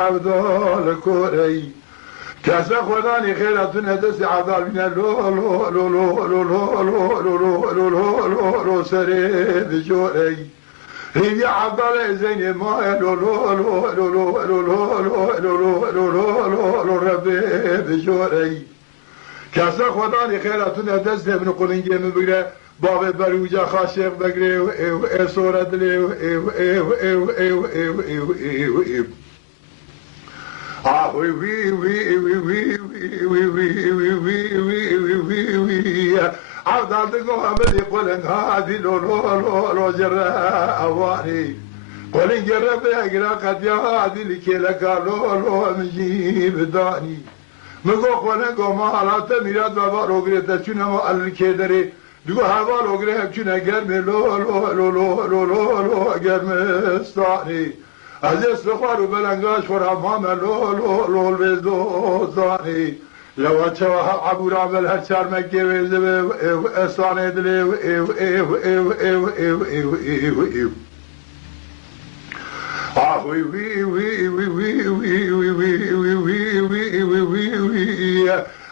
عبدال كوري كاسا خداني خيراتون هدسي عبدال بنا لو لو لو لو لو لو لو لو لو لو لو لو سريد جوري هي عبدال زين ما لو لو لو لو لو لو لو لو لو لو لو لو ربي جوري كاسا خداني خيراتون هدسي من قلنجي من بقرا باب بروجا خاشق بقري و صورة دلي و Ah oui oui oui oui oui oui oui oui oui oui oui عبد محمد يقول هذه لو لو لو لو جرا اواني قول جرب يا قد يا هذه اللي لك لو لو نجيب داني مگو قول ما على تميرات بابا روغريت شنو الكدري دو هوا روغريت شنو گرم لو لو لو لو لو لو گرم استاني از استخوار و بلنگاش فرامام لو لو لو الوزدو زانی لو اتشوها عبور عمل هرشار مكي ويزب استاني دلي وي وي وي وي وي وي وي وي وي وي وي وي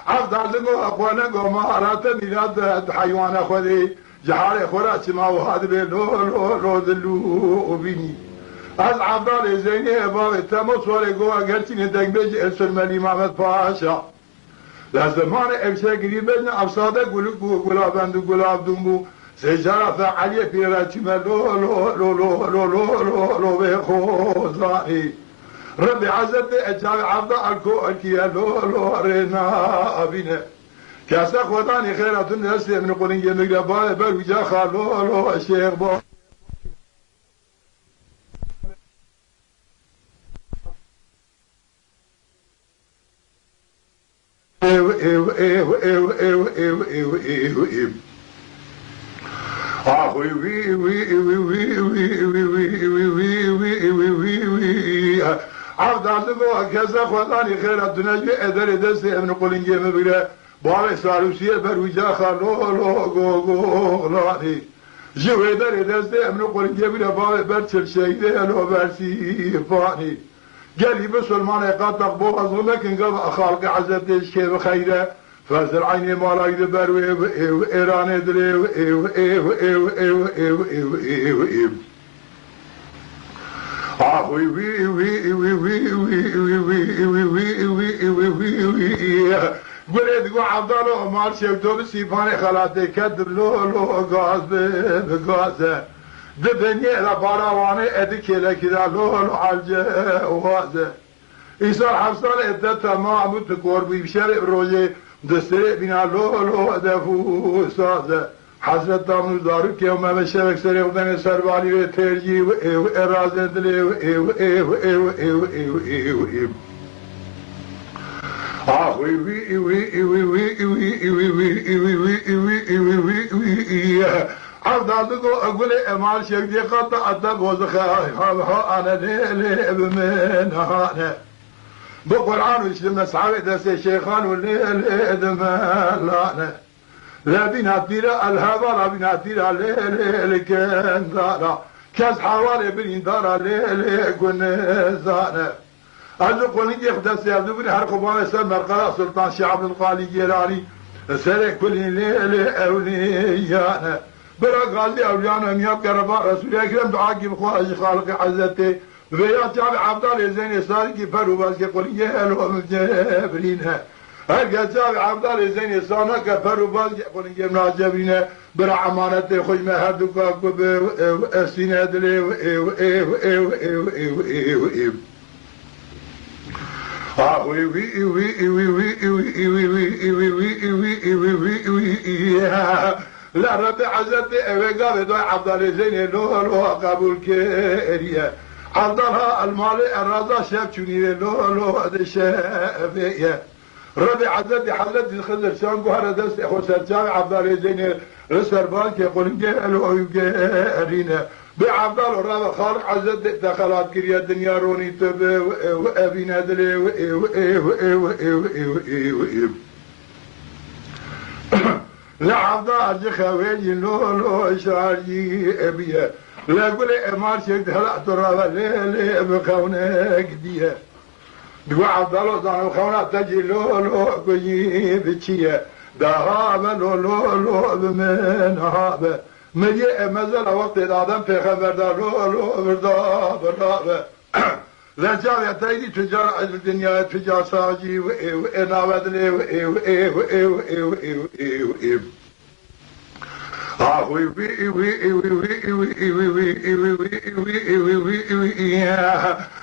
عبد عزمو اخوانكو مهارات ميلاد حيوان اخوذي جحار اخورات ما وهذا لو لو لو دلو وبيني از عبدال زینی باب تماس ولی گو اگر تینه دنبج السلمانی محمد پاشا لزمان افشاگری بین افساده گلابند و گلاب دنبو سجارة فعالية في راتما لو لو لو لو لو لو لو لو بخوزاني ربي عزت اجاب عبد الكو الكيا لو لو رينا ابينا كاسا خداني خيرات الناس من قولين يمك بال وجا خالو لو الشيخ بو عبد الله كذا خداني خير الدنيا ادري دستي ابن قولنجي مبغى بابا ساروسيه بروجا خالو لو غو غو لاني جو ادري دستي ابن قولنجي مبغى بابا برشل شيء لو برسي فاني قال لي بسلمان قاطق بو اظن لكن قال خالق عزت الشيء بخيره فازر عيني ما لا يدبر وإيران يدري قلت قو عبد الله مال شفتو بسيفاني خلاتي كدب لو لو غاز بغازه دبني لا باراواني ادك كذا لو لو حاجه وغازه إيصال حفصال ادتا ما عمود تقربي بشارع روجه دستري بنا لو لو دفو استاذ حضرت دامنو دارو که ما بشبك سري ودن سربالي و ترجي و ارازن دلي و وي وي وي وي وي وي عبد الله اقول امال شيخ دي قطع ادب وزخا انا ليه بمن هانه بقرآن ويشلمنا صحابي دسي شيخان والليل ادمالانا لا بناتيرا الهبا لا بناتيرا ليل كان دارا كاس حوالي بنين دارا ليل كن زانا أجل قولين يخدس يبدو بني هرقبان سمر قرأ سلطان شعب القالي جيراني سرق كل ليل أوليانا برا غازي أوليانا مياب كرباء رسول أكرم دعاكي بخواج خالق عزتي ويا جاب عبد الله زين صار كي فرو بس كقولين يهلو من جبرينها هرجع جاب عبد الله زين صار كفرو بس كقولين جبنا جبرينها برا عمانته خوش ما هدوك كوب السنة دلي لا ربي عزتي قال دو عبد الله زين لو قبول كريه عبدالها المالي الرضا شاف شنيري لو لو هذا شافيه ربي عزتي حلت الخزر شان قهر دست اخو سرجان عبدالله زين رسربان كي يقولون قالوا يقارينا بعبدال الرابع خالق عزتي دخلات كريا الدنيا روني تب وابينا دلي لا عبدال جي خويجي لو لو شارجي ابيه لا يقول إمار شيخ هلا ترى ليه بخونك ديه دو عبد الله زانو خونا تجي لو كوي بتشيه دهاب لو بمن هاب مجي مزل وقت الادم في خبر لو بردا لا جاء يتيجي تجار الدنيا تجار ساجي وانا بدلي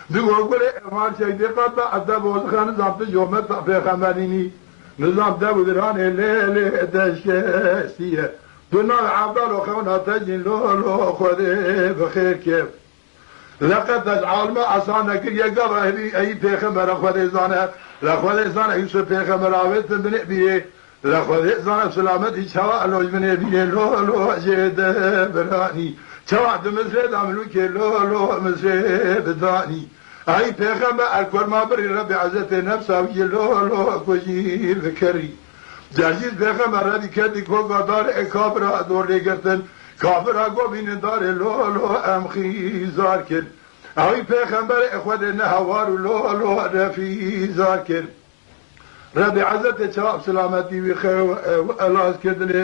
دقول ما شيء قطع الدبوز خان زعمت يوم في خمانيني نظام داود ران الليل دشاسية دنا عبد الله خونا تجين لو خذي بخير كيف لقد تجعل ما أصانك يا قبل أي في خمر خذي زانا لا خذي زانا يوسف في خمر عبد بن بيه لا خذي زانا سلامت شواء لو بن بيه لو جد براني شواء دمزيد عملوا كي لو مزيد داني أي في خمر الكل ما بري ربي عزت نفسه لو كوجي بكري جاجيز في خمر ربي كدي كوكا دار كابرا دور لقرتن كابرا قوبين دار لو أمخي زاركن أي پیغمبر اخوتنا هوار لو رفي زاركن ربي عزت شباب سلامتي وخير الله كدني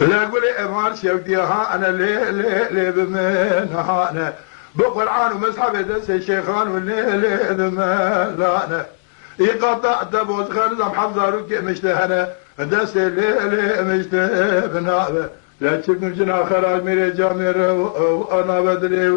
لا اقول امار شوقي ها انا ليه بمن هانا بقران ومسحب دس الشيخان والليل ما لانا يقطع دبوز خرزم حفظارك مشتهنا دس الليل مشتهنا لا تشوفني جنا خراج ميري جامير وانا بدري